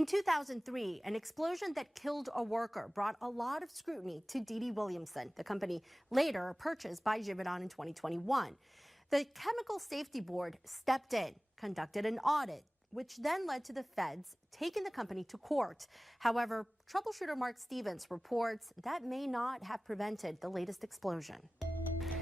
In 2003, an explosion that killed a worker brought a lot of scrutiny to D.D. Williamson, the company later purchased by Givaudan in 2021. The Chemical Safety Board stepped in, conducted an audit, which then led to the feds taking the company to court. However, troubleshooter Mark Stevens reports that may not have prevented the latest explosion.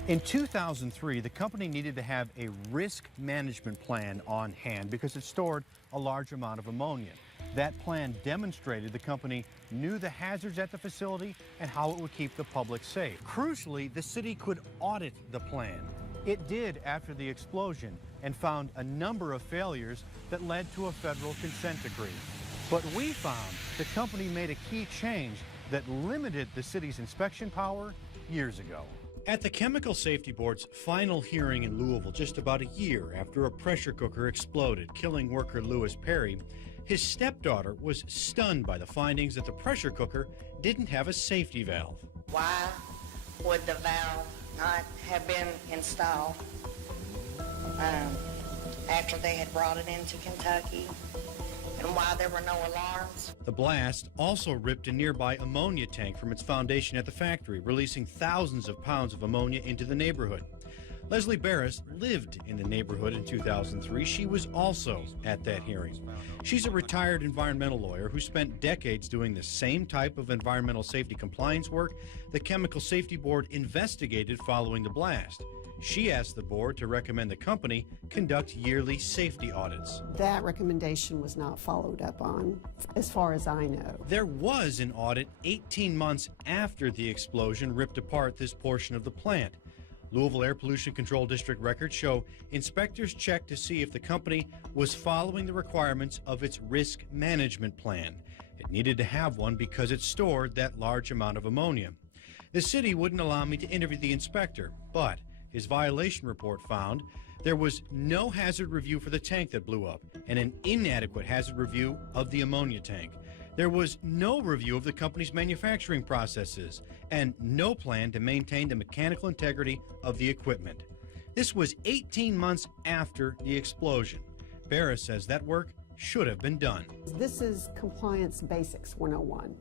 In 2003, the company needed to have a risk management plan on hand because it stored a large amount of ammonia. That plan demonstrated the company knew the hazards at the facility and how it would keep the public safe. Crucially, the city could audit the plan. It did after the explosion and found a number of failures that led to a federal consent decree. But we found the company made a key change that limited the city's inspection power years ago. At the Chemical Safety Board's final hearing in Louisville, just about a year after a pressure cooker exploded, killing worker Louis Perry, his stepdaughter was stunned by the findings that the pressure cooker didn't have a safety valve. Why would the valve not have been installed after they had brought it into Kentucky, and why there were no alarms? The blast also ripped a nearby ammonia tank from its foundation at the factory, releasing thousands of pounds of ammonia into the neighborhood. Leslie Barris lived in the neighborhood in 2003. She was also at that hearing. She's a retired environmental lawyer who spent decades doing the same type of environmental safety compliance work the Chemical Safety Board investigated following the blast. She asked the board to recommend the company conduct yearly safety audits. That recommendation was not followed up on, as far as I know. There was an audit 18 months after the explosion ripped apart this portion of the plant. Louisville Air Pollution Control District records show inspectors checked to see if the company was following the requirements of its risk management plan. It needed to have one because it stored that large amount of ammonia. The city wouldn't allow me to interview the inspector, but his violation report found there was no hazard review for the tank that blew up and an inadequate hazard review of the ammonia tank. There was no review of the company's manufacturing processes and no plan to maintain the mechanical integrity of the equipment. This was 18 months after the explosion. Barris says that work should have been done. This is Compliance Basics 101.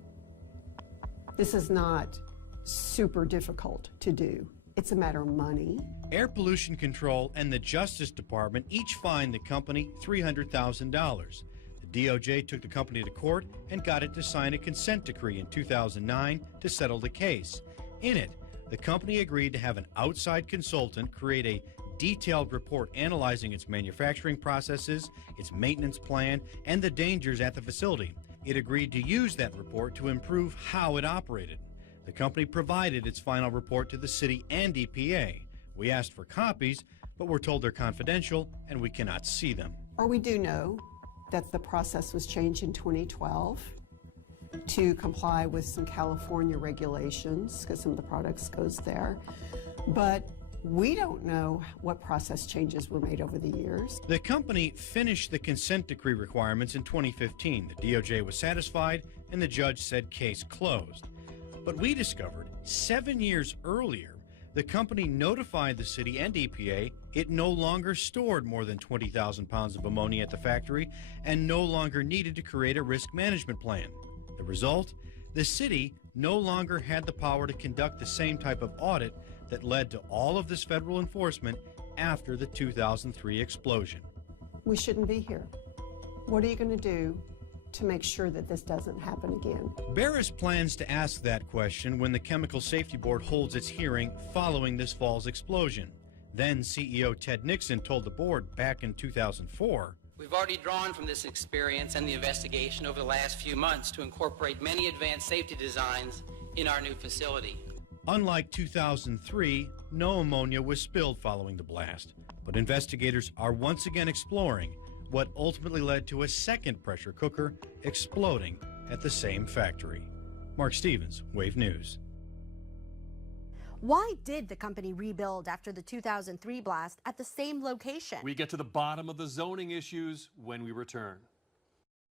This is not super difficult to do. It's a matter of money. Air Pollution Control and the Justice Department each fined the company $300,000. The DOJ took the company to court and got it to sign a consent decree in 2009 to settle the case. In it, the company agreed to have an outside consultant create a detailed report analyzing its manufacturing processes, its maintenance plan, and the dangers at the facility. It agreed to use that report to improve how it operated. The company provided its final report to the city and EPA. We asked for copies, but we're told they're confidential and we cannot see them. Or we do know that the process was changed in 2012 to comply with some California regulations, because some of the products goes there. But we don't know what process changes were made over the years. The company finished the consent decree requirements in 2015. The DOJ was satisfied and the judge said case closed. But we discovered 7 years earlier, the company notified the city and EPA it no longer stored more than 20,000 pounds of ammonia at the factory and no longer needed to create a risk management plan. The result? The city no longer had the power to conduct the same type of audit that led to all of this federal enforcement after the 2003 explosion. We shouldn't be here. What are you going to do to make sure that this doesn't happen again? Barris plans to ask that question when the Chemical Safety Board holds its hearing following this fall's explosion. Then CEO Ted Nixon told the board back in 2004, "We've already drawn from this experience and the investigation over the last few months to incorporate many advanced safety designs in our new facility." Unlike 2003, no ammonia was spilled following the blast, but investigators are once again exploring what ultimately led to a second pressure cooker exploding at the same factory. Mark Stevens, Wave News. Why did the company rebuild after the 2003 blast at the same location? We get to the bottom of the zoning issues when we return.